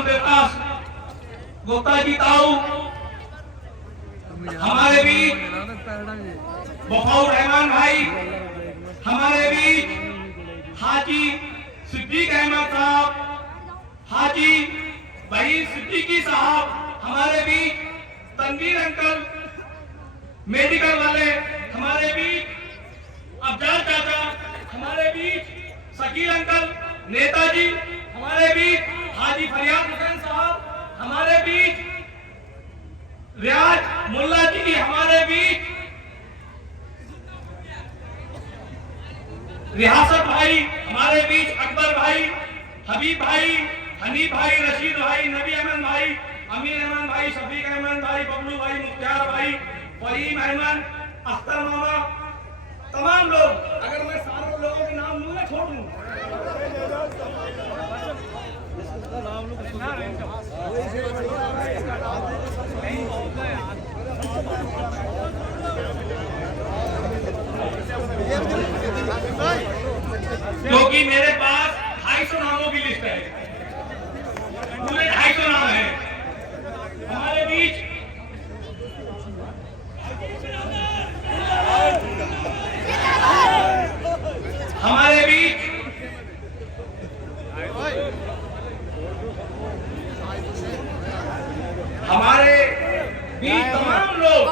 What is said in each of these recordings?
राम प्रकाश गुप्ता जी ताऊ, हमारे बीच वफाउर रहमान भाई, हमारे बीच हाजी सिद्दीक अहमद साहब, हाजी वहीद सिद्दीकी साहब, हमारे बीच तनवीर अंकल मेडिकल वाले, हमारे बीच अफजाल चाचा, हमारे बीच शकील अंकल नेताजी, हमारे बीच हाजी फरियाद हुसैन साहब, हमारे बीच रियाज मुल्ला जी, हमारे बीच रियासत भाई, हमारे बीच अकबर भाई, हबीब भाई, हनीफ भाई, रशीद भाई, नबी अहमद भाई, अमीर अहमद भाई, शफीक अहमद भाई, बबलू भाई, मुख्तार भाई, फहीम अहमद, अख्तर मामा, तमाम लोग। अगर मैं सारे लोगों के नाम लूँ ना छोड़ दूँ, क्योंकि मेरे पास 250 नामों की लिस्ट है, पूरे 250 नाम है। हमारे बीच हमारे बीच हमारे बीच तमाम लोग,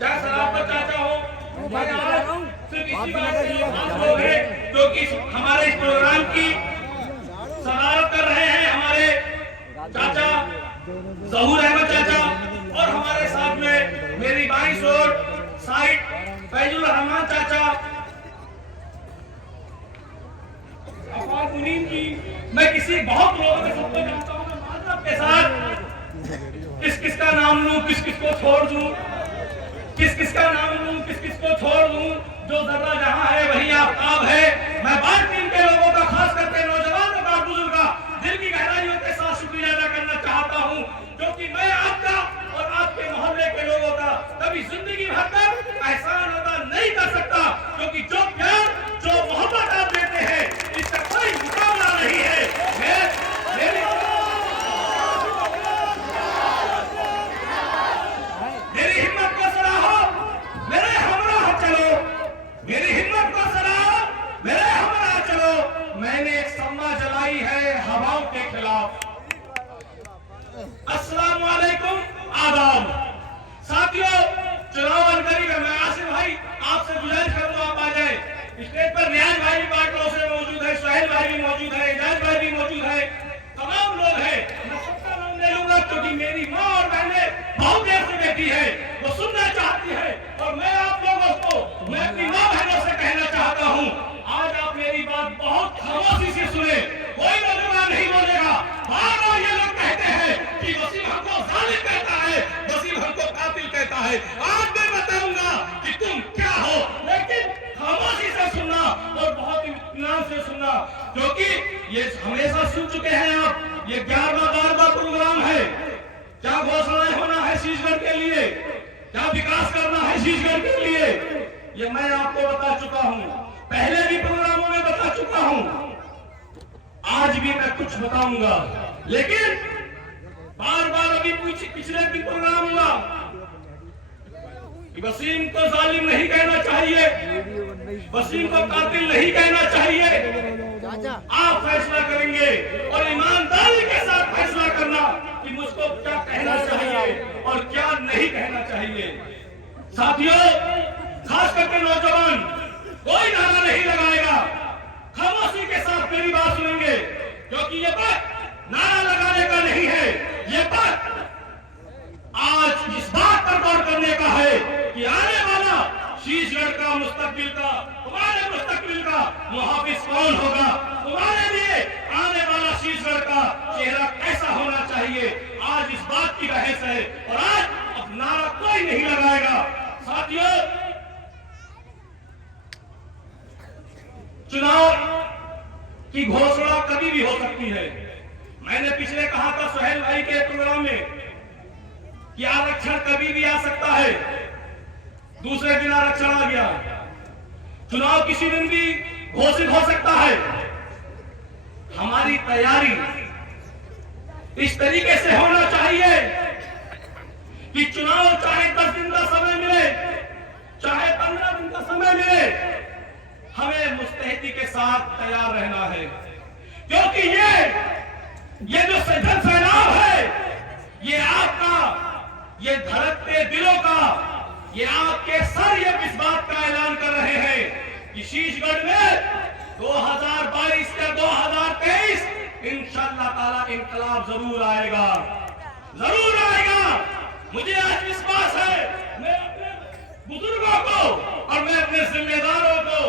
चाहे सराफत चाचा हो, सिर्फ इसी बात से लोग हैं जो कि हमारे इस प्रोग्राम की सदारत कर रहे हैं, हमारे चाचा जहूर अहमद चाचा, और हमारे साथ में मेरी बाईं सोट साइड फैजुल रहमान चाचा, अफाज मुनीम जी। मैं किसी बहुत लोगों के सबको जानता हूँ, मैं माजरत के साथ किस किस का नाम लूं, किस किस को छोड़ दूं, किस किस का नाम लूं, किस किस को छोड़ दूं। जो जर्रा जहां है वही आफताब है। मैं बात टीम के लोगों का, खास करके नौजवानों का, बुजुर्ग का दिल की गहराइयों के साथ शुक्रिया अदा करना चाहता हूं, क्योंकि मैं आपका और आपके मोहल्ले के लोगों का कभी जिंदगी भर तक एहसान अदा नहीं कर सकता, क्योंकि जो प्यार, जो मोहब्बत आप देते हैं, इसका कोई मुकाबला नहीं है। मेरी हिम्मत को सराहो, मेरे हमरा चलो, मेरी हिम्मत को सराहो, मेरे हमरा चलो। मैंने एक सम्मा जलाई है हवाओं के खिलाफ। अस्सलाम वालेकुम, आदाब। साथियों, चुनाव आने करीब है। मैं आसिफ भाई आपसे गुजारिश करूंगा आप आ जाए। स्टेज पर रियाज भाई भी पार्टनरों से मौजूद है, सुहेल भाई भी मौजूद है, इजाज भाई भी मौजूद है, तमाम लोग हैं। मैं सबका नाम ले लूंगा क्योंकि मेरी माँ और बहनें बहुत देर से बैठी है, वो सुनना चाहती है, और मैं आप लोगों को, मैं अपनी माँ बहनों से कहना चाहता हूँ, आज आप मेरी बात बहुत खामोशी से सुने। कोई नौजवान नहीं बोलेगा। बार-बार ये लोग कहते हैं कि वसीम हमको जालिम कहता है, वसीम हमको कातिल कहता है। आज मैं बताऊंगा कि तुम क्या हो, लेकिन खामोशी से सुनना और बहुत इत्मीनान से सुनना, क्योंकि ये हमेशा सुन चुके हैं आप। ये 11वां प्रोग्राम है। क्या घोषणाएं होना है शीशगढ़ के लिए, क्या विकास करना है शीशगढ़ के लिए, ये मैं आपको बता चुका हूँ, पहले भी प्रोग्रामों में बता चुका हूँ, आज भी मैं कुछ बताऊंगा। लेकिन बार-बार अभी पिछले भी प्रोग्राम हुआ कि वसीम को जालिम नहीं कहना चाहिए, वसीम को कातिल नहीं कहना चाहिए। आप फैसला करेंगे और ईमानदारी के साथ फैसला करना कि मुझको क्या कहना चाहिए और क्या नहीं कहना चाहिए। साथियों, खास करके नौजवान, कोई नारा नहीं लगाएगा, खामोशी के साथ मेरी बात सुनेंगे, क्योंकि ये बात नारा लगाने का नहीं है। ये बात आज इस बात पर गौर करने का है कि आने वाला शीशगढ़ का मुस्तकबिल का, तुम्हारे मुस्तकबिल का मुहाफिज कौन होगा, तुम्हारे लिए आने वाला शीशगढ़ का चेहरा कैसा होना चाहिए। आज इस बात की बहस है और आज अब नारा कोई नहीं लगाएगा। साथियों, चुनाव की घोषणा कभी भी हो सकती है। मैंने पिछले कहा था सुहेल भाई के प्रोग्राम में कि आरक्षण कभी भी आ सकता है, दूसरे दिन आरक्षण आ गया। चुनाव किसी दिन भी घोषित हो सकता है। हमारी तैयारी इस तरीके से होना चाहिए कि चुनाव चाहे 10 दिन का समय मिले, चाहे 15 दिन का समय मिले, हमें मुस्तैदी के साथ तैयार रहना है। क्योंकि ये जो जन सैलाब है, ये आपका, ये धड़कते दिलों का, ये आपके सर ये इस बात का ऐलान कर रहे हैं कि शीशगढ़ में 2022 या 2023 इंशाअल्लाह ताला इंकलाब जरूर आएगा, जरूर आएगा। मुझे आज विश्वास है, मैं अपने बुजुर्गों को और मैं अपने जिम्मेदारों को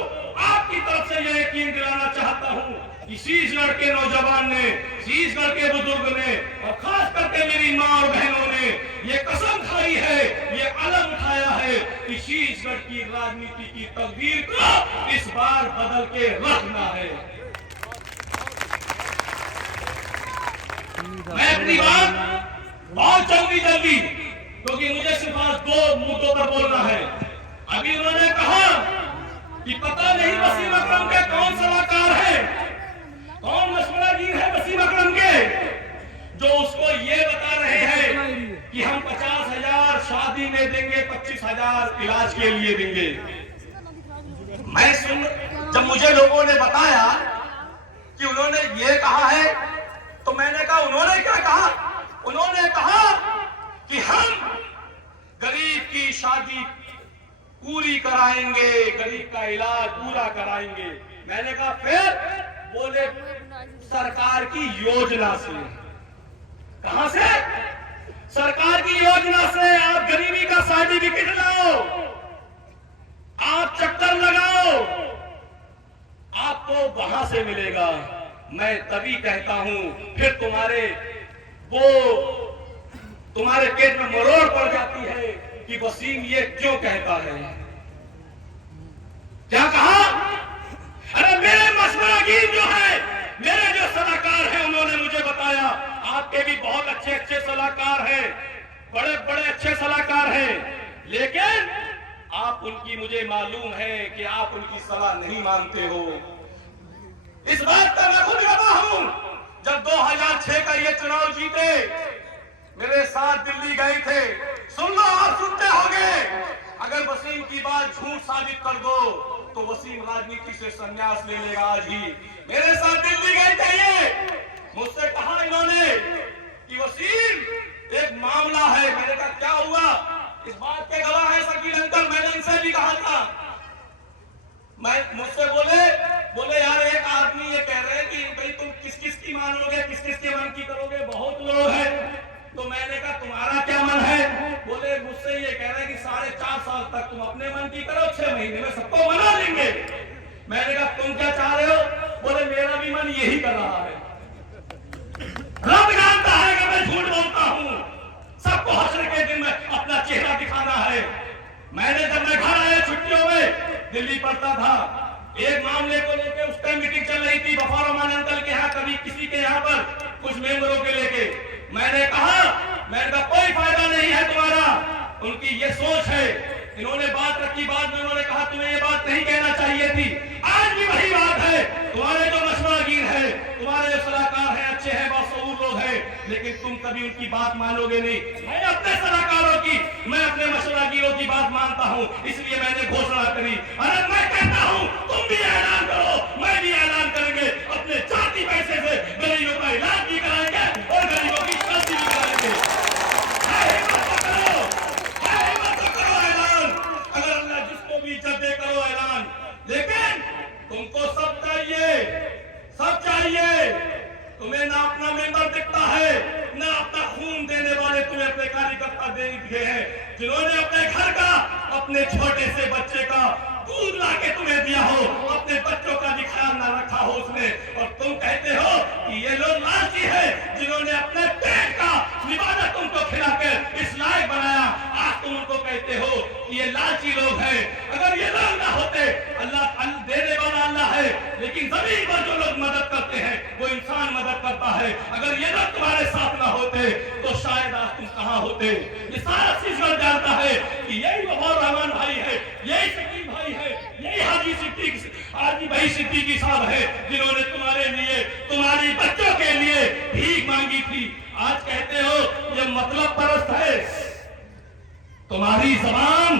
आपकी तरफ से यह यकीन दिलाना चाहता हूं कि शीशगढ़ के नौजवान ने, शीशगढ़ के बुजुर्ग ने और खास करके मेरी मां और बहनों ने ये कसम खाई है, ये अलग उठाया है कि शीशगढ़ की राजनीति की तकदीर को इस बार बदल के रखना है। मैं अपनी बात बहुत जल्दी, क्योंकि मुझे सिर्फ आज 2 मुद्दों पर बोलना है। अभी उन्होंने कहा कि पता नहीं वसीम अकरम के कौन सलाहकार है, कौन मशवरागीर है वसीम अकरम के, जो उसको ये बता रहे हैं कि हम 50,000 शादी में देंगे, 25,000 इलाज के लिए देंगे। जब मुझे लोगों ने बताया कि उन्होंने ये कहा है, तो मैंने कहा उन्होंने क्या कहा? उन्होंने कहा कि हम गरीब की शादी पूरी कराएंगे, गरीब का इलाज पूरा कराएंगे। मैंने कहा फिर? बोले सरकार की योजना से। कहां से? सरकार की योजना से। आप गरीबी का सर्टिफिकेट लाओ, आप चक्कर लगाओ, आपको वहां से मिलेगा। मैं तभी कहता हूं, फिर तुम्हारे पेट में मरोड़ पड़ जाती है कि वसीम ये क्यों कहता है। क्या कहा? अरे मेरे मशवरागीर जो है, मेरे जो सलाहकार हैं, उन्होंने मुझे बताया आपके भी बहुत अच्छे सलाहकार हैं, बड़े अच्छे सलाहकार हैं, लेकिन आप उनकी, मुझे मालूम है कि आप उनकी सलाह नहीं मानते हो। इस बात का मैं खुद गवाह हूं। जब 2006 का ये चुनाव जीते, मेरे साथ दिल्ली गए थे। सुन लो, आप सुनते होंगे, अगर वसीम की बात झूठ साबित कर दो तो वसीम राजनीति से संन्यास ले लेगा आज ही। मेरे साथ दिल्ली गए थे ये, मुझसे कहा इन्होंने कि वसीम एक मामला है। मैंने कहा क्या हुआ? इस बात के गवाह है शकील अंकल, मैंने इनसे भी कहा था। मुझसे बोले यार एक आदमी ये कह रहे हैं कि भाई तुम किस की मानोगे, किस के मन की करोगे, बहुत लोग हैं। तो मैंने कहा तुम्हारा क्या मन है? बोले मुझसे ये कह रहे हैं कि 4.5 साल तक तुम अपने मन की करो, 6 महीने में सबको मना लेंगे। मैंने कहा तुम क्या चाह रहे हो? बोले मेरा भी मन यही कर रहा है। रब जानता है कि मैं झूठ बोलता हूँ, सबको हश्र के दिन में अपना चेहरा दिखाना है। जब मैं घर आया छुट्टियों में, दिल्ली पढ़ता था, एक मामले को लेकर उस टाइम मीटिंग चल रही थी गफार रहमान अंकल के यहाँ, कभी किसी के यहाँ पर, कुछ मेंबरों के लेके। मैंने कहा कोई फायदा नहीं है तुम्हारा, उनकी ये सोच है। इन्होंने बात रखी, बाद में उन्होंने कहा तुम्हें ये बात नहीं कहना चाहिए थी। आज भी वही बात है। तुम्हारे जो मशवरागीर है, तुम्हारे जो सलाहकार हैं, अच्छे हैं, बाशऊर लोग हैं, लेकिन तुम कभी उनकी बात मानोगे नहीं। मैं अपने सलाहकारों की, मैं अपने मशवरागीरों की बात मानता हूं, इसलिए मैंने घोषणा करी। अरे मैं कहता हूं तुम भी ऐलान करो, मैं भी ऐलान करेंगे, अपने जाति पैसे से गरीबों का इलाज भी कराएंगे और गरीबों की शादी भी कराएंगे। अगर अल्लाह जिसको भी इज्जत दे करो ऐलान, लेकिन तुमको सब चाहिए। तुम्हें ना अपना मेंबर दिखता है, ना अपना खून देने वाले तुम्हें अपने कार्यकर्ता दे दिए हैं, जिन्होंने अपने घर का, अपने छोटे से बच्चे का दूध ला के तुम्हें दिया हो, अपने बच्चों का भी ख्याल ना रखा हो उसने, और तुम कहते हो कि ये लोग लालची है, जिन्होंने अपने पेट का लिबादा तुमको खिलाकर इस लायक बनाया। आज तुम उनको कहते हो कि ये लालची लोग हैं। अगर ये लोग ना होते, अल्लाह देने वाला अल्लाह है, लेकिन जमीन पर जो लोग मदद करते हैं वो इंसान मदद करता है। अगर ये लोग तुम्हारे साथ ना होते तो शायद आज तुम कहां होते। ये सारा शीशगढ़ जानता है कि यही गफार रहमान भाई है, यही शकील भाई है, यही हाजी सिद्दीक आज भी भाई सिद्दीकी साहब है जिन्होंने तुम्हारे लिए, तुम्हारी बच्चों के लिए भीख मांगी थी। आज कहते हो ये मतलब परस्त है। तुम्हारी जबान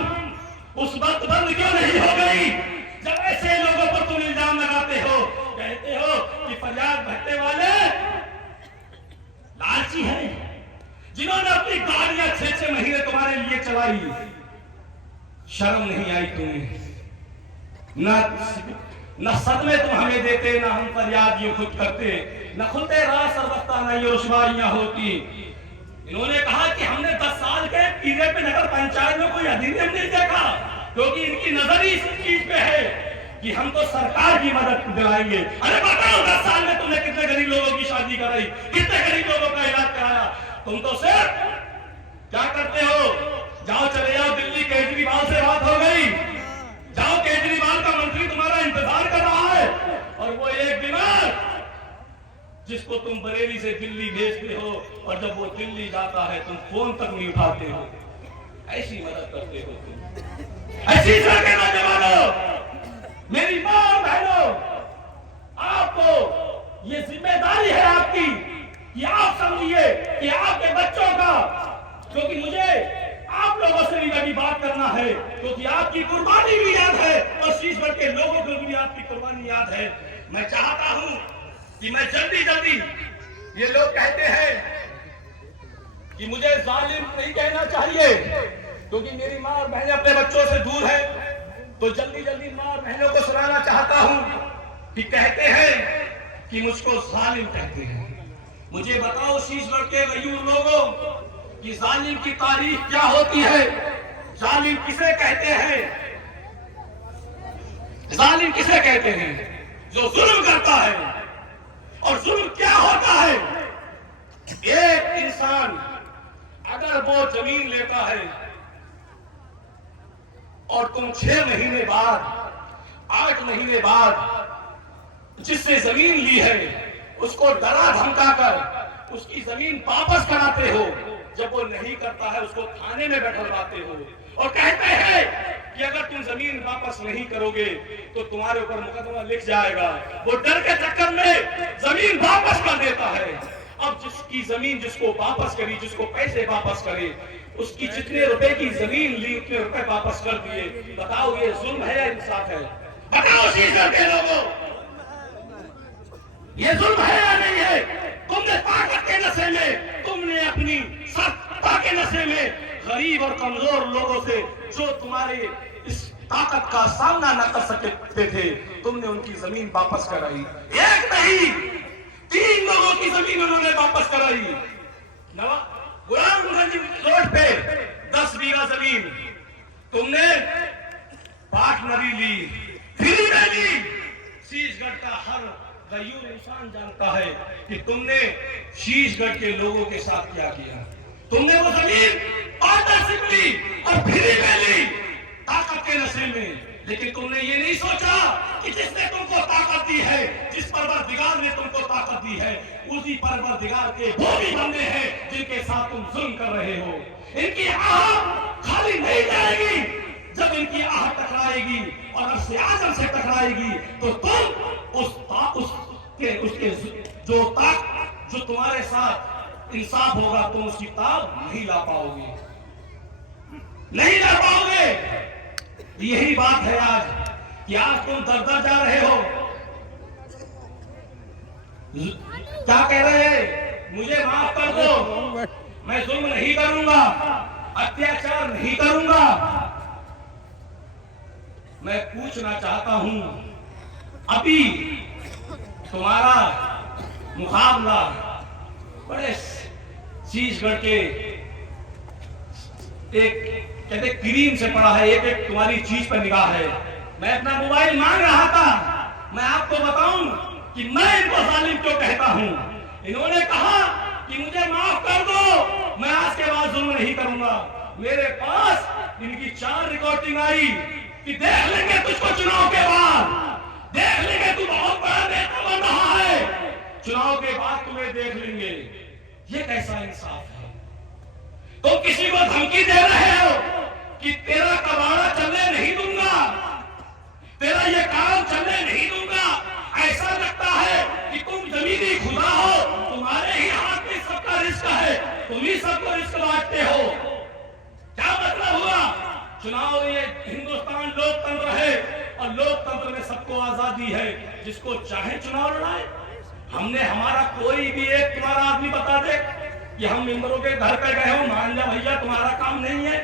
उस वक्त बंद क्यों नहीं हो गई जब ऐसे लोगों पर तुम इल्जाम लगाते हो? कहते हो कि फरियाद भट्टे वाले लालची हैं, जिन्होंने अपनी गाड़ियां 6-6 महीने तुम्हारे लिए चलाई। शर्म नहीं आई तुम्हें? न सदमे तुम हमें देते, ना हम फरियाद यूं खुद करते, न खुलते राह सरबत्ता न ये रुसवाइयां होती। इन्होंने कहा कि हमने 10 साल के पीरियड पे नगर पंचायत में कोई अधिनियम नहीं देखा, क्योंकि इनकी नजर ही इस चीज पे है कि हम तो सरकार की मदद दिलाएंगे। अरे बताओ 10 साल में तुमने कितने गरीब लोगों की शादी कराई, कितने गरीब लोगों का इलाज कराया? तुम तो सिर्फ क्या करते हो, जाओ चले जाओ दिल्ली, केजरीवाल से बात हो गई, जाओ केजरीवाल का मंत्री तुम्हारा इंतजार कर रहा है, और वो एक बीमार जिसको तुम बरेली से दिल्ली भेजते हो, और जब वो दिल्ली जाता है तुम फोन तक नहीं उठाते हो। ऐसी मदद करते हो तुम। ऐसी सरकार नौजवानों, मेरी मां और बहनों, आपको ये जिम्मेदारी है आपकी कि आप समझिए कि आपके बच्चों का, क्योंकि मुझे आप लोगों से भी कभी बात करना है, क्योंकि आपकी कुर्बानी भी याद है और शीशगढ़ के लोगों को भी आपकी कुर्बानी याद है। मैं चाहता हूं कि मैं जल्दी जल्दी, ये लोग कहते हैं कि मुझे जालिम नहीं कहना चाहिए क्योंकि मेरी मां और बहनें अपने बच्चों से दूर है, तो जल्दी जल्दी मां और बहनों को सुनाना चाहता हूं कि कहते हैं कि मुझको जालिम कहते हैं। मुझे बताओ शीशगढ़ के गयूर लोगों कि जालिम की तारीफ क्या होती है? जालिम किसे कहते हैं? जालिम किसे कहते हैं? जो जुल्म करता है। और जुल्म क्या होता है? एक इंसान अगर वो जमीन लेता है और तुम 6 महीने बाद, 8 महीने बाद जिससे जमीन ली है उसको डरा धमका कर उसकी जमीन वापस कराते हो, जब वो नहीं करता है उसको थाने में बैठलवाते हो और कहते हैं कि अगर तुम जमीन वापस नहीं करोगे तो तुम्हारे ऊपर मुकदमा लिख जाएगा। वो डर के चक्कर में जमीन वापस कर देता है। अब जिसकी जमीन जिसको वापस करी, जिसको पैसे वापस करे, उसकी जितने रुपए की जमीन ली उतने रुपए वापस कर दिए। बताओ ये जुल्म है या इंसाफ है? बताओ शीशगढ़ के लोगों, ये जुल्म है या नहीं है? तुमने ताकत के नशे में, तुमने अपनी सत्ता के नशे में गरीब और कमजोर लोगों से जो तुम्हारे इस ताकत का सामना न कर सकते थे, तुमने उनकी जमीन वापस कराई। एक नहीं 3 लोगों की जमीन उन्होंने वापस कराई। गुलामगंज रोड पे 10 बीघा जमीन तुमने पार्टनरी ली, फ्री में ली। शीशगढ़ का हर गयूर इंसान जानता है कि तुमने शीशगढ़ के लोगों के साथ क्या किया। तुमने वो जमीन पार्टनरशिप ली और फ्री में ली ताकत के नशे में। लेकिन तुमने ये नहीं सोचा कि जिसने तुमको ताकत दी है, जिस परवरदिगार ने तुमको ताकत दी है, उसी परवरदिगार के वो भी बंदे हैं जिनके साथ तुम जुल्म कर रहे हो। इनकी आह खाली नहीं जाएगी। जब इनकी आह टकराएगी और अरसे आज़म से टकराएगी तो तुम उसके जो तुम्हारे साथ इंसाफ होगा, तुम उसकी ताब नहीं ला पाओगे, नहीं ला पाओगे। यही बात है आज कि आज तुम दर जा रहे हो। क्या कह रहे हैं? मुझे माफ कर दो, मैं जुल्म नहीं करूंगा, अत्याचार नहीं करूंगा। मैं पूछना चाहता हूं, अभी तुम्हारा मुकाबला बड़े शीशगढ़ के एक कहते क्रीम से पड़ा है, एक एक तुम्हारी चीज पर निगाह है। मैं अपना मोबाइल मांग रहा था, मैं आपको बताऊं कि मैं इनको जालिम क्यों कहता हूं। इन्होंने कहा कि मुझे माफ कर दो, मैं आज के बाद जुल्म नहीं करूंगा। मेरे पास इनकी 4 रिकॉर्डिंग आई कि देख लेंगे तुझको चुनाव के बाद, देख लेंगे तू बहुत बड़ा नेता बन रहा है, चुनाव के बाद तुम्हें देख लेंगे। ये कैसा इंसाफ है? तुम किसी को धमकी दे रहे हो कि तेरा कबाड़ा चलने नहीं दूंगा, तेरा ये काम चलने नहीं दूंगा। ऐसा लगता है कि तुम जमीनी खुदा हो, तुम्हारे ही हाथ में सबका रिस्क है, तुम ही सबको रिस्क बांटते हो। क्या मतलब हुआ? चुनाव ये हिंदुस्तान लोकतंत्र है और लोकतंत्र में सबको आजादी है, जिसको चाहे चुनाव लड़ाए। हमने हमारा कोई भी एक तुम्हारा आदमी बता दे कि हम मेंबरों के घर पे गए हो, मान जा भैया तुम्हारा काम नहीं है,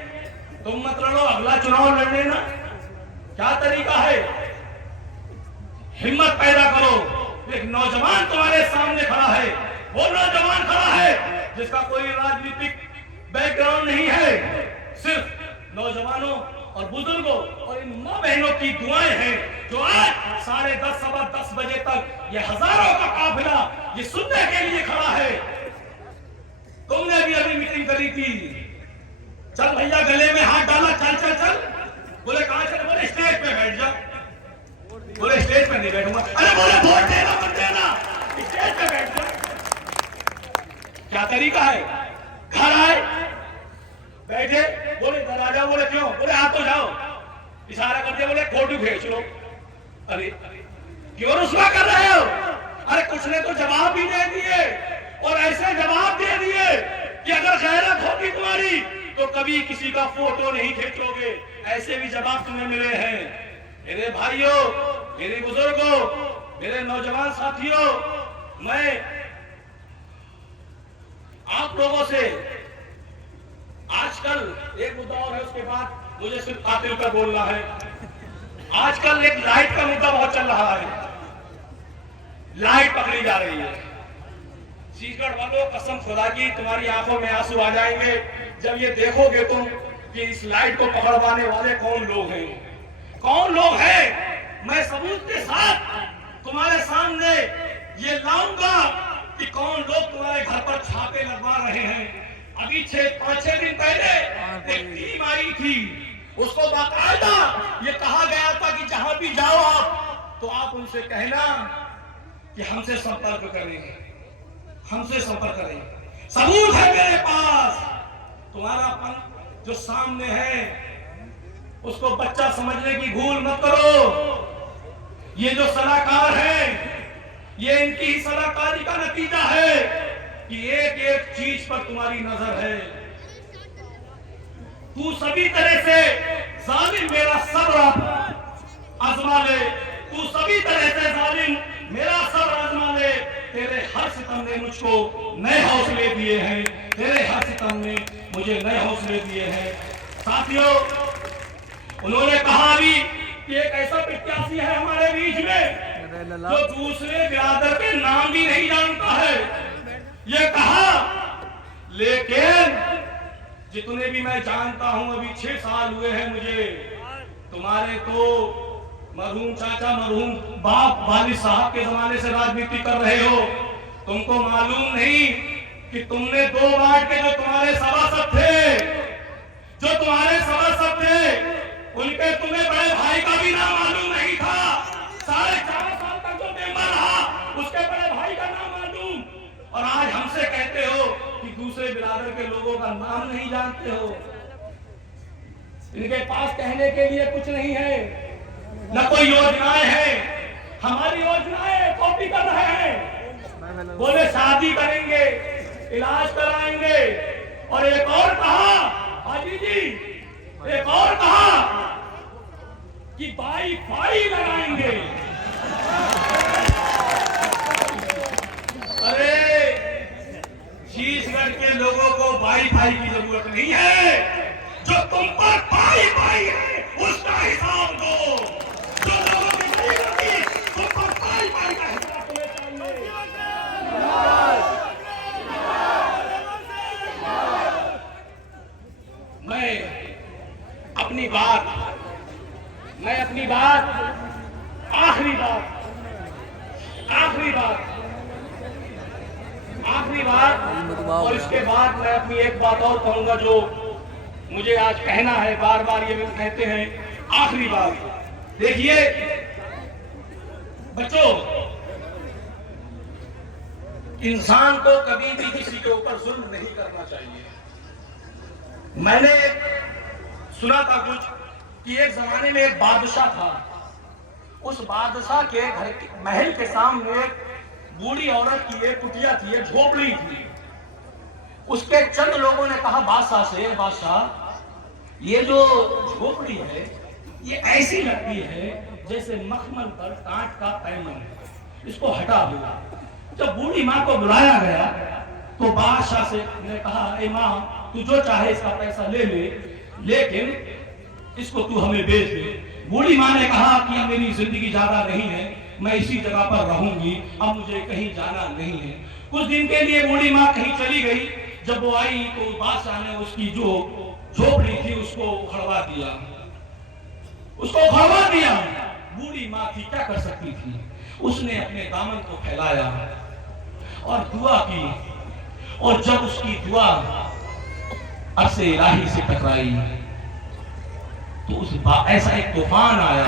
तुम मत लड़ो, अगला चुनाव लड़ लेना। क्या तरीका है? हिम्मत पैदा करो। एक नौजवान तुम्हारे सामने खड़ा है, वो नौजवान खड़ा है जिसका कोई राजनीतिक बैकग्राउंड नहीं है, सिर्फ नौजवानों और बुजुर्गों और इन मां बहनों की दुआएं हैं, जो आज 10:30 सवा 10 बजे तक ये हजारों का काफिला ये सुनने के लिए खड़ा है। तुमने भी अभी मीटिंग करी थी, चल भैया गले में हाथ डाला, चल चल चल। बोले कहां चल? बोले स्टेज पे बैठ जा। बोले स्टेज पे नहीं बैठूंगा। अरे बोले वोट देना मत देना, स्टेज पे बैठ जा। क्या तरीका है? घर आए बैठे, बोले इधर आ जाओ। बोले क्यों? बोले आ तो जाओ। इशारा कर दिया, बोले फोटो खींच लो। अरे क्यों रुस्वा कर रहे हो? अरे कुछ ने तो जवाब भी दे दिए और ऐसे जवाब दे दिए कि अगर गैरत होगी तुम्हारी तो कभी किसी का फोटो नहीं खींचोगे। ऐसे भी जवाब तुम्हें मिले हैं। मेरे भाइयों, मेरे बुजुर्गों, मेरे नौजवान साथियों, मैं आप लोगों से आजकल एक मुद्दा और है, उसके बाद मुझे सिर्फ कातिल का बोलना है। आजकल एक लाइट का मुद्दा बहुत चल रहा है, लाइट पकड़ी जा रही है। शीशगढ़ वालों, कसम खुदा की तुम्हारी आंखों में आंसू आ जाएंगे जब ये देखोगे तुम कि इस लाइट को पकड़वाने वाले कौन लोग हैं, कौन लोग हैं। मैं सबूत के साथ तुम्हारे सामने ये लाऊंगा कि कौन लोग तुम्हारे घर पर छापे लगवा रहे हैं। अभी 5-6 दिन पहले एक टीम आई थी, उसको बाकायदा ये कहा गया था कि जहां भी जाओ आप तो आप उनसे कहना कि हमसे संपर्क करें, हमसे संपर्क करें। सबूत है मेरे पास। तुम्हारा पंथ जो सामने है उसको बच्चा समझने की भूल मत करो। ये जो सलाहकार है, ये इनकी ही सलाहकारी का नतीजा है कि एक एक चीज पर तुम्हारी नजर है। तू सभी तरह से जालिम मेरा सब्र आजमा ले, तू सभी तरह से जालिम मेरा सब्र आजमा ले। तेरे हर सितम ने मुझको नए हौसले दिए हैं, तेरे हर सितम ने मुझे नए हौसले दिए हैं। साथियों, उन्होंने कहा भी कि एक ऐसा प्रत्याशी है हमारे बीच में जो दूसरे बिरादर के नाम भी नहीं जानता है, ये कहा। लेकिन जितने भी मैं जानता हूं, अभी 6 साल हुए हैं मुझे, तुम्हारे तो मरहूम चाचा, मरहूम बाप वालिद साहब के जमाने से राजनीति कर रहे हो। तुमको मालूम नहीं कि तुमने 2 वार्ड के जो तुम्हारे सभासद थे, जो तुम्हारे सभासद थे, उनके तुम्हें बड़े भाई का भी नाम मालूम नहीं था। 4.5 साल तक जो मेंबर रहा उसके बड़े भाई का नाम मालूम, और आज हमसे कहते हो कि दूसरे बिरादर के लोगों का नाम नहीं जानते हो। इनके पास कहने के लिए कुछ नहीं है, न कोई योजनाएं हैं। हमारी योजनाएं कॉपी कर रहे हैं। बोले शादी करेंगे, इलाज कराएंगे, और एक और कहा, हाजी जी, एक और कहा कि वाईफाई लगाएंगे। अरे शीशगढ़ के लोगों को वाईफाई की जरूरत नहीं है, जो तुम पर पाई है उसका हिसाब दो। जो लोगों की जरूरत है तुम पर पाई का हिसाब तुम्हें चाहिए। मैं अपनी बात आखिरी बात और इसके बाद मैं अपनी एक बात और कहूंगा जो मुझे आज कहना है। बार बार ये लोग कहते हैं आखिरी बात। देखिए बच्चों, इंसान को कभी भी किसी के ऊपर जुल्म नहीं करना चाहिए। मैंने सुना था कुछ कि एक जमाने में एक बादशाह था, उस बादशाह के घर के महल के सामने एक बूढ़ी औरत की एक कुटिया थी, एक झोपड़ी थी। उसके चंद लोगों ने कहा बादशाह से, बादशाह ये जो झोपड़ी है ये ऐसी लगती है जैसे मखमल पर कांट का पैमन है, इसको हटा दो। जब बूढ़ी माँ को बुलाया गया तो बादशाह से ने कहा, ए माँ तू जो चाहे इसका पैसा ले ले, लेकिन इसको तू हमें बेच दे। बूढ़ी माँ ने कहा कि अब मेरी जिंदगी ज्यादा नहीं है, मैं इसी जगह पर रहूंगी, अब मुझे कहीं जाना नहीं है। कुछ दिन के लिए बूढ़ी माँ कहीं चली गई। जब वो आई तो बादशाह ने उसकी जो झोपड़ी थी उसको उखड़वा दिया, उसको उखड़वा दिया। बूढ़ी माँ थी, क्या कर सकती थी? उसने अपने दामन को फैलाया और दुआ की, और जब उसकी दुआ अर्श इलाही से टकराई तो उस ऐसा एक तूफान आया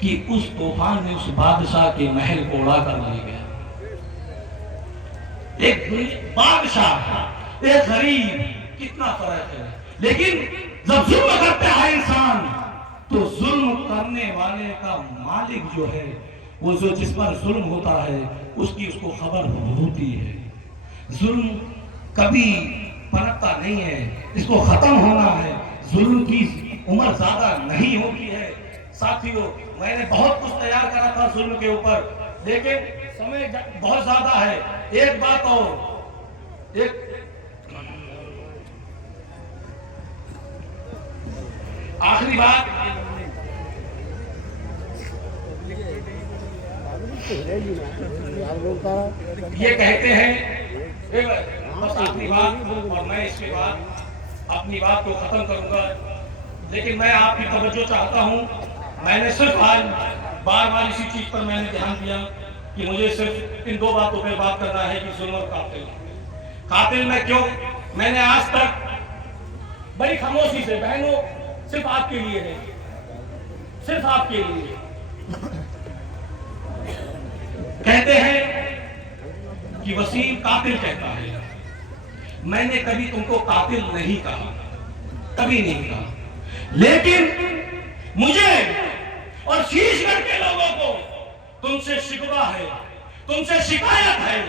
कि उस तूफान ने उस बादशाह के महल को उड़ा कर ले गया। एक बादशाह, एक गरीब, कितना फर्क है। लेकिन जब जुल्म करता है इंसान तो जुल्म करने वाले का मालिक जो है, वो जो जिस पर जुल्म होता है उसकी उसको खबर होती है। जुल्म कभी पनपता नहीं है, इसको खत्म होना है। जुल्म की उम्र ज्यादा नहीं होती है। साथियों, मैंने बहुत कुछ तैयार करा था जुल्म के ऊपर, लेकिन समय बहुत ज्यादा है। एक बात और, एक आखिरी बात, ये कहते हैं, बस आखिरी बात, और मैं इसके बाद अपनी बात को खत्म करूंगा। लेकिन मैं आपकी तवज्जो चाहता हूं। मैंने सिर्फ आज बार बार इसी चीज पर मैंने ध्यान दिया कि मुझे सिर्फ इन दो बातों पर बात करना है कि जुल्म और कातिल। कातिल में क्यों, मैंने आज तक बड़ी खामोशी से, बहनों सिर्फ आपके लिए है, सिर्फ आपके लिए, कहते हैं कि वसीम कातिल कहता है। मैंने कभी तुमको कातिल नहीं कहा, कभी नहीं कहा। लेकिन मुझे और शीशगढ़ के लोगों को तुमसे शिकवा है, तुमसे शिकायत है।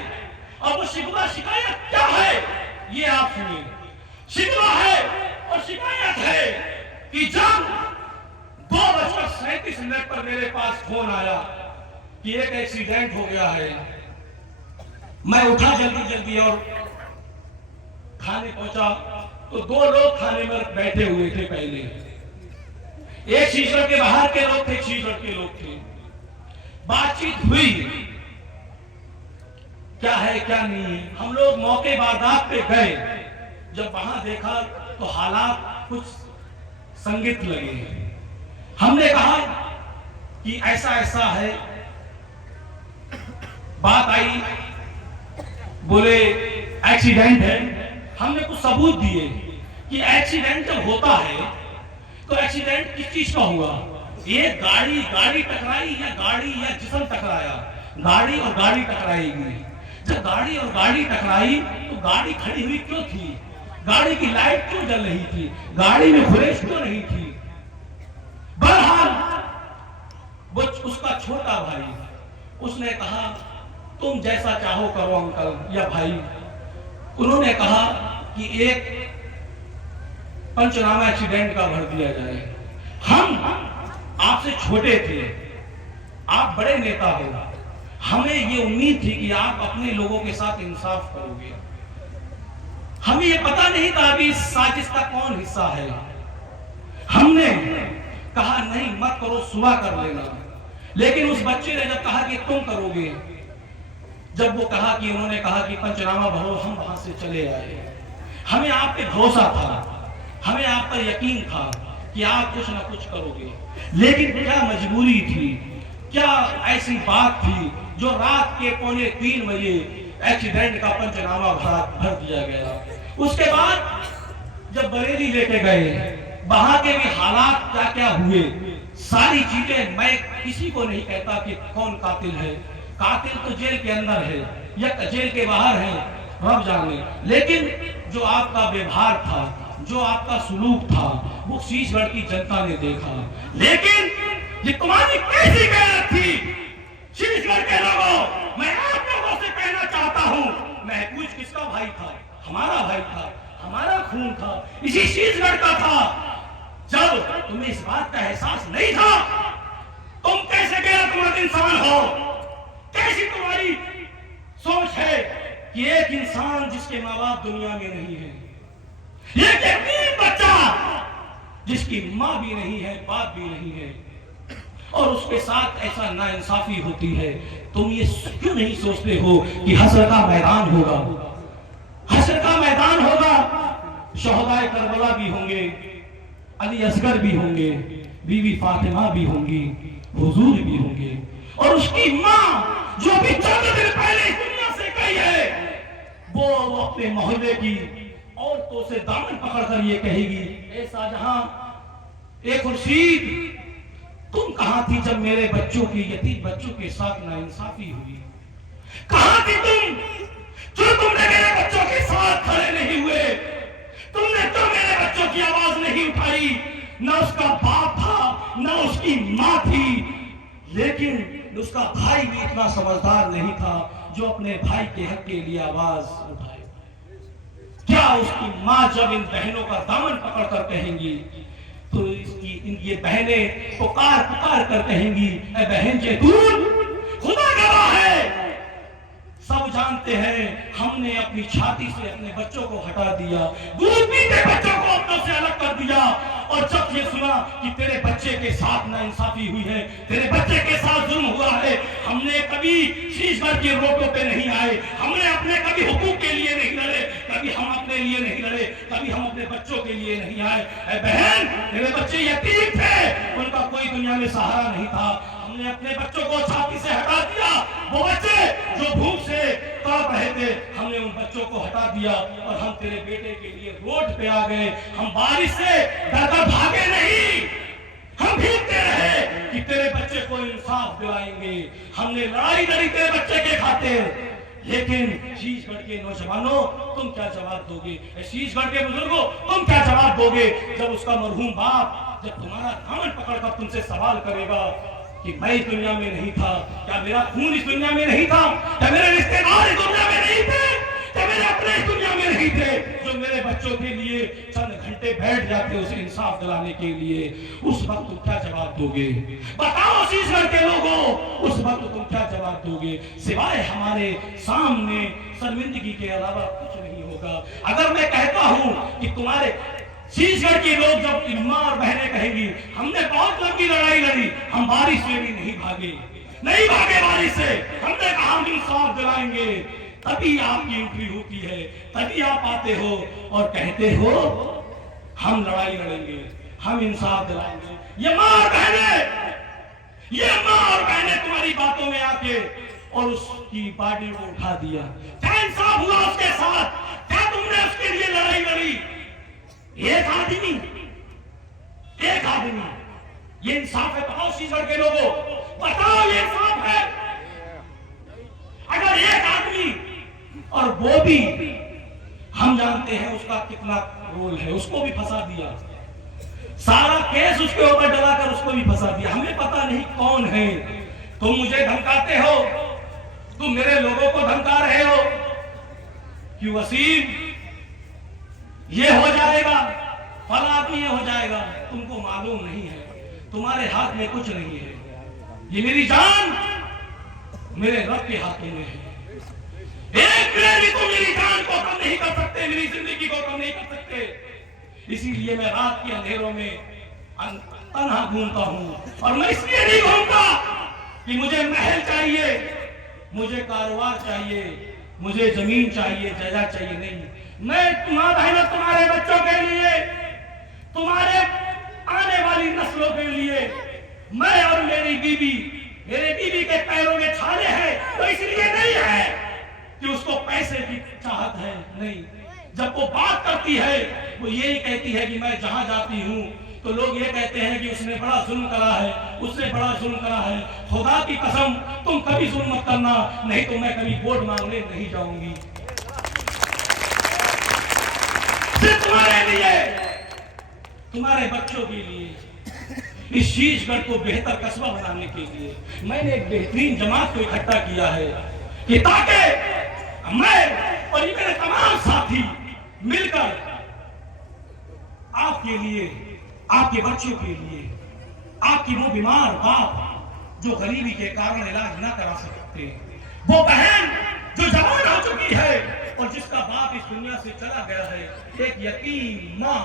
अब वो शिकवा शिकायत क्या है ये आप सुनिए। शिकवा है और शिकायत है कि जब 2:37 पर मेरे पास फोन आया कि एक एक्सीडेंट हो गया है, मैं उठा जल्दी जल्दी और खाने पहुंचा तो 2 लोग खाने में बैठे हुए थे। पहले एक शीशगढ़ के बाहर के लोग थे, शीशगढ़ के लोग थे। बातचीत हुई, क्या है क्या नहीं है। हम लोग मौके वारदात पे गए, जब वहां देखा तो हालात कुछ संदिग्ध लगे। हमने कहा कि ऐसा ऐसा है, बात आई, बोले एक्सीडेंट है। हमने कुछ सबूत दिए कि एक्सीडेंट जब होता है तो एक्सीडेंट किस चीज का हुआ, ये गाड़ी टकराई या गाड़ी या जिस्म टकराया, गाड़ी और गाड़ी टकराएगी। जब गाड़ी और गाड़ी टकराई तो गाड़ी खड़ी हुई क्यों थी, गाड़ी की लाइट क्यों जल रही थी, गाड़ी में खुरेश क्यों नहीं थी। बहरहाल वो उसका छोटा भाई, उसने कहा तुम जैसा चाहो करो अंकल या भाई। उन्होंने कहा कि एक पंचनामा एक्सीडेंट का भर दिया जाए। हम आपसे छोटे थे, आप बड़े नेता हो, हमें ये उम्मीद थी कि आप अपने लोगों के साथ इंसाफ करोगे। हमें ये पता नहीं था कि इस साजिश का कौन हिस्सा है। हमने कहा नहीं मत करो, सुबह कर लेना। लेकिन उस बच्चे ने जब कहा कि तुम करोगे, जब वो कहा कि उन्होंने कहा कि पंचनामा भरो, हम वहां से चले आए। हमें आप पे भरोसा था, हमें आप पर यकीन था कि आप कुछ ना कुछ करोगे। लेकिन क्या मजबूरी थी, क्या ऐसी बात थी जो रात के 2:45 बजे एक्सीडेंट का पंचनामा भर दिया गया। उसके बाद जब बरेली लेके गए, वहां के भी हालात क्या क्या हुए, सारी चीजें मैं किसी को नहीं कहता कि कौन कातिल है। कातिल तो जेल के अंदर है या जेल के बाहर है, रब जाने। लेकिन जो आपका व्यवहार था, जो आपका सुलूक था, वो शीशगढ़ की जनता ने देखा। लेकिन ये तुम्हारी कैसी गैरत थी शीशगढ़ के लोगों। मैं आप लोगों से कहना चाहता हूं, महफूज किसका भाई था? हमारा भाई था, हमारा खून था, इसी शीशगढ़ का था। जब तुम्हें इस बात का एहसास नहीं था, तुम कैसे गैरतमंद इंसान हो? कैसी तुम्हारी सोच है कि एक इंसान जिसके माँ बाप दुनिया में नहीं है, एक यतीम बच्चा जिसकी माँ भी नहीं है, बाप भी नहीं है, और उसके साथ ऐसा नाइंसाफी होती है। तुम ये क्यों नहीं सोचते हो कि हश्र का मैदान होगा, हश्र का मैदान होगा, शहदाए करबला भी होंगे, अली असगर भी होंगे, बीवी फातिमा भी होंगी, हुजूर भी होंगे, और उसकी माँ जो भी चंद दिन पहले इस दुनिया से गई है, वो अपने मोहल्ले की औरतों से दामन पकड़कर ये कहेगी, ए शाहजहां, ए खुर्शीद, तुम कहां थी जब मेरे बच्चों की, यतीम बच्चों के साथ नाइंसाफी हुई? कहां थी तुम जो तुमने मेरे बच्चों के साथ खड़े नहीं हुए? तुमने तो मेरे बच्चों की आवाज नहीं उठाई। न उसका बाप था, न उसकी माँ थी, लेकिन उसका भाई भी इतना समझदार नहीं था जो अपने भाई के हक के लिए आवाज उठाए। क्या उसकी माँ जब इन बहनों का दामन पकड़कर कहेंगी तो ये बहनें पुकार पुकार कर कहेंगी, ए बहन जैतून, खुदा गवाह है, सब जानते हैं हमने अपनी छाती से अपने बच्चों को हटा दिया, दूध पीते बच्चों को अपनों से अलग कर दिया, और जब ये सुना कि तेरे बच्चे के साथ नाइंसाफी हुई है, तेरे बच्चे के साथ जुल्म हुआ है, हमने कभी शीशगढ़ के रोडों पे नहीं आए, हमने अपने कभी हुकूक के लिए नहीं लड़े, कभी हम अपने लिए नहीं लड़े, कभी हम अपने बच्चों के लिए नहीं आए। ऐ बहन, तेरे बच्चे यतीम थे, उनका कोई दुनिया में सहारा नहीं था, हमने अपने बच्चों को छाती से हटा दिया। वो बच्चे जो भूख से तड़प रहे थे, हमने उन बच्चों को हटा दिया, और हम तेरे बेटे के लिए रोड पे आ गए। हम बारिश से डरकर भागे नहीं, हम भीगते रहे कि तेरे बच्चे को इंसाफ दिलाएंगे। हमने लड़ाई लड़ी तेरे बच्चे के खातिर, लेकिन शीशगढ़ के नौजवानों, तुम क्या जवाब दोगे? शीशगढ़ के बुजुर्गों, तुम क्या जवाब दोगे जब उसका मरहूम बाप जब तुम्हारा दामन पकड़कर तुमसे सवाल करेगा कि मैं इस दुनिया में नहीं था, क्या मेरा खून इस दुनिया में नहीं था, क्या मेरे रिश्तेदार इस दुनिया में नहीं थे, क्या मेरे अपने इस दुनिया में नहीं थे, जो मेरे बच्चों के लिए चंद घंटे बैठ जाते उसे इंसाफ दिलाने के लिए? उस वक्त तुम क्या जवाब दोगे? बताओ शीशगढ़ के लोगों, उस वक्त तुम क्या जवाब दोगे? सिवाय हमारे सामने शर्मिंदगी के अलावा कुछ नहीं होगा। अगर मैं कहता हूं कि तुम्हारे शीशगढ़ के लोग जब मां और बहनें कहेंगी, हमने बहुत लंबी लड़ाई लड़ी, हम बारिश से भी नहीं भागे, नहीं भागे बारिश से, हमने कहा हम इंसाफ दिलाएंगे, तभी आपकी एंट्री होती है, तभी आप आते हो और कहते हो हम लड़ाई लड़ेंगे, हम इंसाफ दिलाएंगे। ये मां और बहनें तुम्हारी बातों में आके और उसकी बाडी को उठा दिया। क्या इंसाफ हुआ उसके साथ? क्या तुमने उसके लिए लड़ाई लड़ी? एक आदमी, ये इंसाफ है? बताओ शीशगढ़ के लोगों, बताओ ये इंसाफ है? अगर एक आदमी, और वो भी हम जानते हैं उसका कितना रोल है, उसको भी फंसा दिया, सारा केस उसके ऊपर डलाकर उसको भी फंसा दिया, हमें पता नहीं कौन है। तुम मुझे धमकाते हो, तुम मेरे लोगों को धमका रहे हो कि वसीम ये हो जाएगा, फला आदमी ये हो जाएगा, तुमको मालूम नहीं है, तुम्हारे हाथ में कुछ नहीं है, ये मेरी जान मेरे रब के हाथ में है। एक मिनट भी तुम मेरी जान को कम नहीं कर सकते, मेरी जिंदगी को कम नहीं कर सकते। इसीलिए मैं रात के अंधेरों में तन्हा घूमता हूं, और मैं इसलिए नहीं घूमता कि मुझे महल चाहिए, मुझे कारोबार चाहिए, मुझे जमीन चाहिए, जायदाद चाहिए, नहीं। मैं तुम्हारा तुम्हारे बच्चों के लिए, तुम्हारे आने वाली नस्लों के लिए, मैं और मेरी बीवी, मेरे बीवी के पैरों में छाले हैं, तो इसलिए नहीं है कि उसको पैसे की चाहत है, नहीं। जब वो बात करती है, वो यही कहती है कि मैं जहां जाती हूं तो लोग ये कहते हैं कि उसने बड़ा जुल्म करा है, उसने बड़ा जुल्म करा है। खुदा की कसम, तुम कभी जुल्म मत करना, नहीं तो मैं कभी वोट मांगने नहीं जाऊंगी। सिर्फ तुम्हारे लिए, तुम्हारे बच्चों के लिए, इस शीशगढ़ को बेहतर कस्बा बनाने के लिए मैंने एक बेहतरीन जमात को इकट्ठा किया है कि ताकि मैं और मेरे तमाम साथी मिलकर आपके लिए, आपके बच्चों के लिए, आपकी वो बीमार बाप जो गरीबी के कारण इलाज ना करा सकते, वो बहन जो जवान हो चुकी है और जिसका बाप इस दुनिया से चला गया है, एक यतीम माँ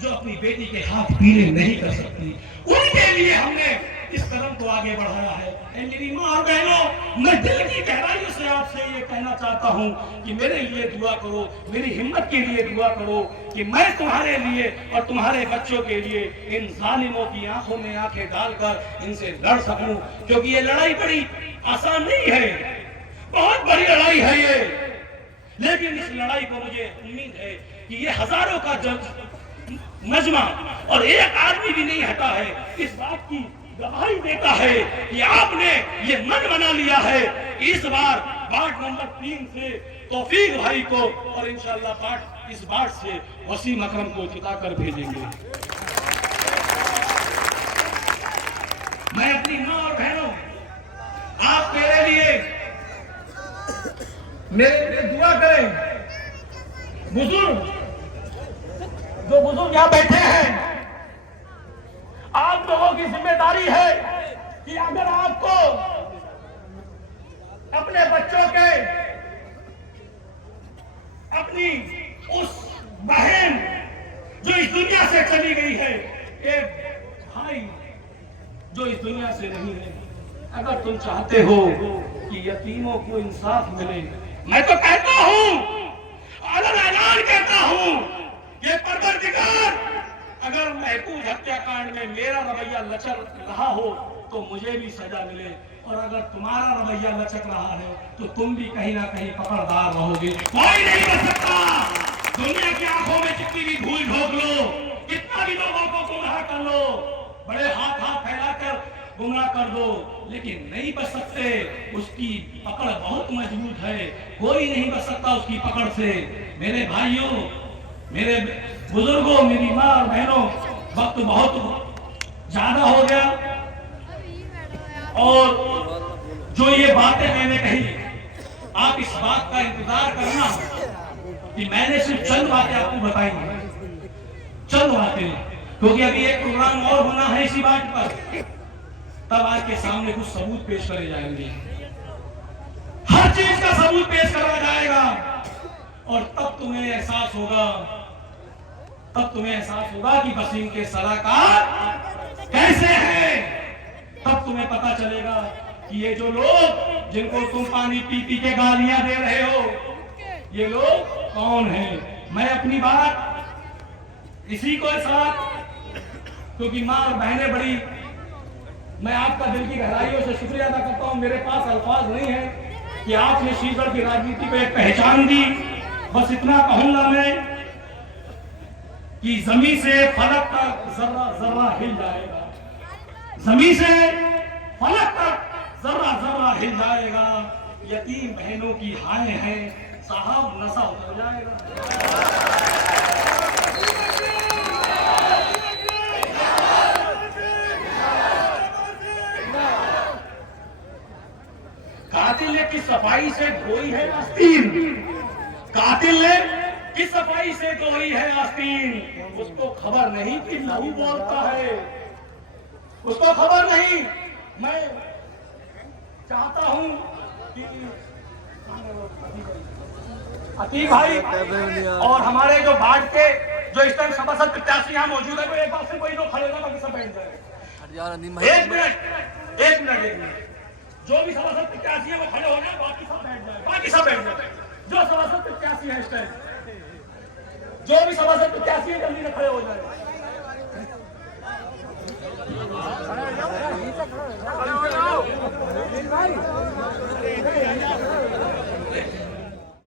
जो अपनी बेटी के हाथ पीले नहीं कर सकती, उनके लिए हमने इस कदम को आगे बढ़ाया है। मेरी माँ और बहनों, मैं दिल की गहराइयों से आपसे ये कहना चाहता हूँ कि मेरे लिए दुआ करो, मेरी हिम्मत के लिए दुआ करो कि मैं तुम्हारे लिए और तुम्हारे बच्चों के लिए इन जालिमों की आंखों में आंखें डालकर इनसे लड़ सकूं, क्योंकि ये लड़ाई बड़ी आसान नहीं है, बहुत बड़ी लड़ाई है ये। लेकिन इस लड़ाई को मुझे उम्मीद है कि ये हजारों का मजमा और एक आदमी भी नहीं हटा है, इस बात की गवाही देता है कि आपने ये मन बना लिया है इस बार वार्ड नंबर 3 से तौफीक भाई को और इंशाअल्लाह इस वार्ड से वसीम अकरम को जिताकर भेजेंगे। मैं अपनी माँ और बहनों, आप मेरे लिए मेरे दुआ करें। बुजुर्ग जो बुजुर्ग यहाँ बैठे हैं, आप लोगों की जिम्मेदारी है कि अगर आपको अपने बच्चों के, अपनी उस बहन जो इस दुनिया से चली गई है, एक भाई जो इस दुनिया से नहीं है, अगर तुम चाहते हो कि यतीमों को इंसाफ मिले, मैं तो कहता हूं, अगर ऐलान कहता हूं, ये परवरदिगार अगर महफूज हत्याकांड में मेरा रवैया लचक रहा हो तो मुझे भी सजा मिले, और अगर तुम्हारा रवैया लचक रहा है तो तुम भी कहीं ना कहीं पकड़दार रहोगे। कोई नहीं कर सकता, दुनिया की आंखों में जितनी भी धूल झोंक लो, कितना भी लोगों को गुमराह कर लो, बड़े हाथ फैलाकर गुमराह कर दो, लेकिन नहीं बच सकते। उसकी पकड़ बहुत मजबूत है, कोई नहीं बच सकता उसकी पकड़ से। मेरे भाइयों, मेरे बुजुर्गों, मेरी माँ और बहनों, वक्त बहुत ज्यादा हो गया और जो ये बातें मैंने कही, आप इस बात का इंतजार करना कि मैंने सिर्फ चंद बातें आपको बताई हैं, चंद बातें, क्योंकि अभी एक प्रोग्राम और होना है इसी बात पर, तब आपके सामने कुछ सबूत पेश करे जाएंगे, हर चीज का सबूत पेश करा जाएगा, और तब तुम्हें एहसास होगा कि वसीम के सलाहकार कैसे हैं। तब तुम्हें पता चलेगा कि ये जो लोग जिनको तुम पानी पी पी के गालियां दे रहे हो, ये लोग कौन हैं। मैं अपनी बात इसी को साथ, क्योंकि माँ और बहनें बड़ी, मैं आपका दिल की गहराइयों से शुक्रिया अदा करता हूँ। मेरे पास अल्फाज नहीं है कि आपने शीतल की राजनीति को एक पहचान दी। बस इतना कहूंगा मैं कि जमीन से फलक तक जर्रा जर्रा हिल जाएगा, जमीन से फलक तक जर्रा जर्रा हिल जाएगा, यतीम बहनों की हाय है साहब नशा हो जाएगा। कातिल ने किस सफाई से धोई है आस्तीन, कातिल ने किस सफाई से धोई है आस्तीन, उसको खबर नहीं कि लहू बोलता है, उसको खबर नहीं। मैं चाहता हूं कि अतीक भाई और हमारे जो वार्ड के जो इस टाइम सभासद प्रत्याशी यहाँ मौजूद है, एक बार से कोई लोग खड़े होगा बाकी सब बैठ जाएंगे। एक मिनट जो भी सभासद प्रत्याशी है वो खड़े हो जाए, बाकी सब बैठ जाए। जो सभासद प्रत्याशी है इस टाइम, जो भी सभासद प्रत्याशी है जल्दी से खड़े हो जाए।